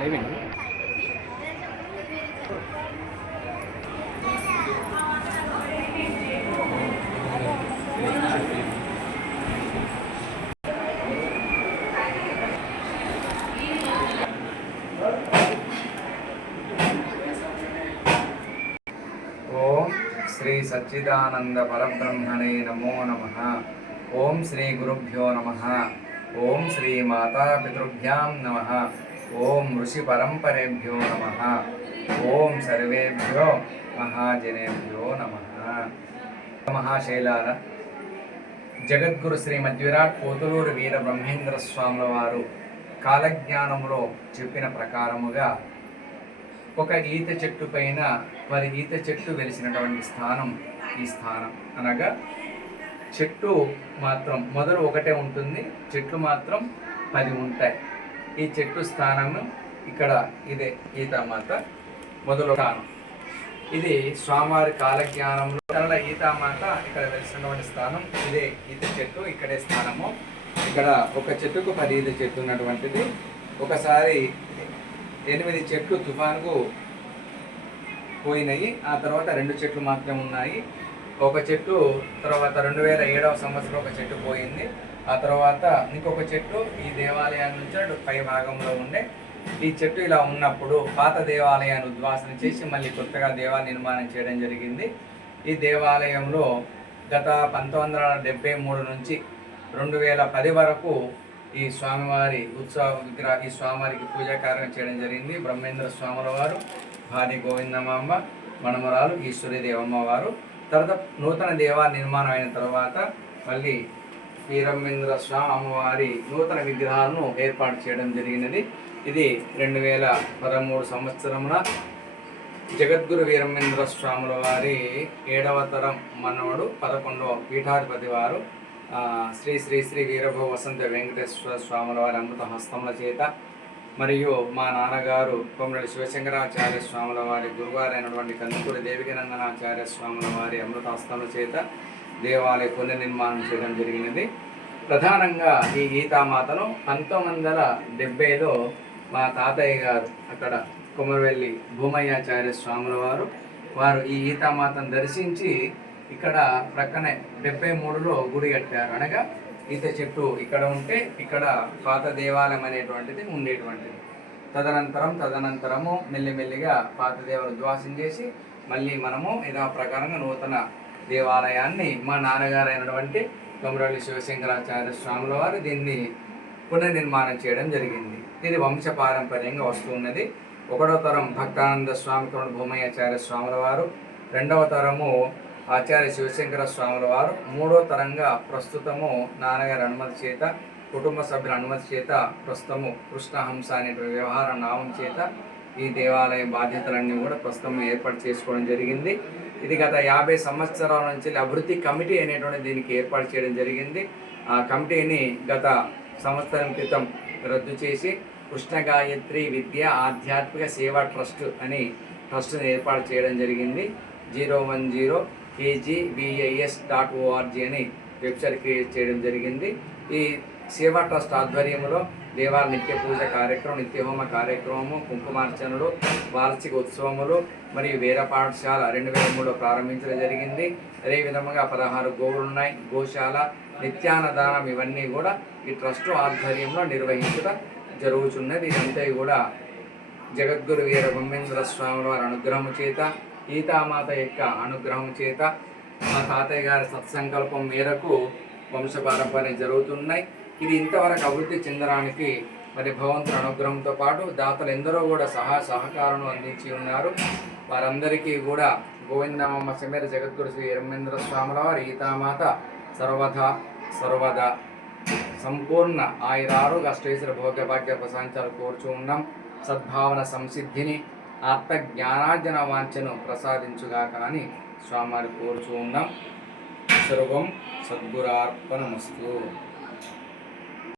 Living ఓం శ్రీ సచ్చిదానంద పరబ్రహ్మణే నమో నమ. ఓం శ్రీ గురుభ్యో నమ. ఓం శ్రీ మాతాపితృభ్యాం నమ. ఓం ఋషి పరంపరేభ్యో నమ. ఓం సర్వేభ్యో మహాజనేభ్యో నమ. మహాశైలాల జగద్గురు శ్రీ మధ్విరాట్ పోతులూరు వీర బ్రహ్మేంద్ర స్వాముల వారు కాలజ్ఞానంలో చెప్పిన ప్రకారముగా ఒక ఈత చెట్టు పైన మరి ఈత చెట్టు వెలిసినటువంటి స్థానం ఈ స్థానం. అనగా చెట్టు మాత్రం మొదలు ఒకటే ఉంటుంది చెట్లు మాత్రం పది ఉంటాయి. ఈ చెట్టు స్థానము ఇక్కడ ఇదే ఈతామాత మొదలు స్థానం ఇది స్వామివారి కాలజ్ఞానంలో తన గీతామాత ఇక్కడ వెలిసినటువంటి స్థానం. ఇదే ఈత చెట్టు ఇక్కడే స్థానము. ఇక్కడ ఒక చెట్టుకు పది ఈత చెట్టు ఉన్నటువంటిది. ఒకసారి ఎనిమిది చెట్లు తుఫాన్కు పోయినాయి. ఆ తర్వాత రెండు చెట్లు మాత్రమే ఉన్నాయి. ఒక చెట్టు తర్వాత రెండు వేల ఏడవ సంవత్సరం ఒక చెట్టు పోయింది. ఆ తర్వాత ఇంకొక చెట్టు ఈ దేవాలయాన్ని నుంచి అటు పై భాగంలో ఉండే ఈ చెట్టు ఇలా ఉన్నప్పుడు పాత దేవాలయాన్ని ఉద్వాసన చేసి మళ్ళీ కొత్తగా దేవాల నిర్మాణం చేయడం జరిగింది. ఈ దేవాలయంలో గత పంతొమ్మిది వందల డెబ్బై మూడు నుంచి రెండు వేల పది వరకు ఈ స్వామివారి ఉత్సవ విగ్రహ ఈ స్వామివారికి పూజా కార్యం చేయడం జరిగింది. బ్రహ్మేంద్ర స్వాముల వారు భార్య గోవిందమాంబ మనమరాలు ఈశ్వరి దేవమ్మ వారు. తర్వాత నూతన దేవాల నిర్మాణం అయిన తర్వాత మళ్ళీ వీరమేంద్ర స్వామివారి నూతన విగ్రహాలను ఏర్పాటు చేయడం జరిగినది. ఇది రెండు వేల పదమూడు సంవత్సరమున జగద్గురు వీరమేంద్ర స్వాముల వారి ఏడవ తరం మనవడు పదకొండవ పీఠాధిపతి వారు శ్రీ శ్రీ శ్రీ వీరభవ వసంత వెంకటేశ్వర స్వాముల వారి అమృత హస్తముల చేత మరియు మా నాన్నగారు కొమ్మడి శివశంకరాచార్య స్వాముల వారి గురువారైనటువంటి కందుకూరి దేవికనందనాచార్య స్వాముల వారి అమృత హస్తముల చేత దేవాలయ పునర్నిర్మాణం చేయడం జరిగినది. ప్రధానంగా ఈ గీతామాతను పంతొమ్మిది వందల డెబ్బైలో మా తాతయ్య గారు అక్కడ కుమరవెల్లి భూమయ్యాచార్య స్వాముల వారు వారు ఈ గీతామాతను దర్శించి ఇక్కడ ప్రక్కనే డెబ్బై మూడులో గుడి కట్టారు. అనగా ఈత చెట్టు ఇక్కడ ఉంటే ఇక్కడ పాత దేవాలయం అనేటువంటిది ఉండేటువంటిది. తదనంతరం తదనంతరము మెల్లిమెల్లిగా పాత దేవాలు ఉద్వాసం చేసి మళ్ళీ మనము యథా ప్రకారంగా నూతన దేవాలయాన్ని మా నాన్నగారు అయినటువంటి కొమరవెల్లి శివశంకరాచార్య స్వాముల వారు దీన్ని పునర్నిర్మాణం చేయడం జరిగింది. ఇది వంశ పారంపర్యంగా వస్తున్నది. ఒకటో తరం భక్తానంద స్వామి కరుణ భూమయ్యాచార్య స్వాముల వారు రెండవ తరము ఆచార్య శివశంకర స్వాముల వారు మూడో తరంగా ప్రస్తుతము నాన్నగారి అనుమతి చేత కుటుంబ సభ్యుల అనుమతి చేత ప్రస్తుతము కృష్ణహంస అనేటువంటి వ్యవహార నామం చేత ఈ దేవాలయ బాధ్యతలన్నీ కూడా ప్రస్తుతం ఏర్పాటు చేసుకోవడం జరిగింది. ఇది గత యాభై సంవత్సరాల నుంచి అభివృద్ధి కమిటీ అనేటువంటి దీనికి ఏర్పాటు చేయడం జరిగింది. ఆ కమిటీని గత సంవత్సరం క్రితం రద్దు చేసి కృష్ణ గాయత్రి విద్య ఆధ్యాత్మిక సేవా ట్రస్ట్ అని ట్రస్ట్ని ఏర్పాటు చేయడం జరిగింది. Zero one zero KGBIS dot org అని వెబ్సైట్ క్రియేట్ చేయడం జరిగింది. ఈ సేవా ట్రస్ట్ ఆధ్వర్యంలో దేవాల నిత్య పూజ కార్యక్రమం నిత్యహోమ కార్యక్రమము కుంకుమార్చనలు వార్షిక ఉత్సవములు మరియు వేర పాఠశాల రెండు వేల మూడులో ప్రారంభించడం జరిగింది. అదే విధముగా పదహారు గోవులు ఉన్నాయి. గోశాల నిత్యాన్నదానం ఇవన్నీ కూడా ఈ ట్రస్ట్ ఆధ్వర్యంలో నిర్వహించడం జరుగుతున్నది ఇదంతా కూడా జగద్గురు వీర బ్రహ్మేంద్ర స్వామి వారి అనుగ్రహం చేత ఈతామాత యొక్క అనుగ్రహం చేత మా తాతయ్య గారి సత్సంకల్పం మేరకు వంశపారంపర్యం జరుగుతున్నాయి. ఇది ఇంతవరకు అభివృద్ధి చెందడానికి మరి భగవంతుని అనుగ్రహంతో పాటు దాతలు ఎందరో కూడా సహా సహకారం అందించి ఉన్నారు. వారందరికీ కూడా గోవిందమ్మ సమేత జగద్గురు శ్రీ రమేంద్ర స్వాముల వారి ఈతామాత సర్వదా సర్వదా సంపూర్ణ ఆయురారుగా శ్రీశ్వర భోగ్యభాగ్య ప్రశాంతాలు కోరుచూ ఉన్నాం. సద్భావన సంసిద్ధిని ఆత్మజ్ఞానార్జన వాంఛను ప్రసాదించుగా కానీ స్వామివారి కోరుచూ ఉన్నాం. సర్వం సద్గురార్పణమస్తు.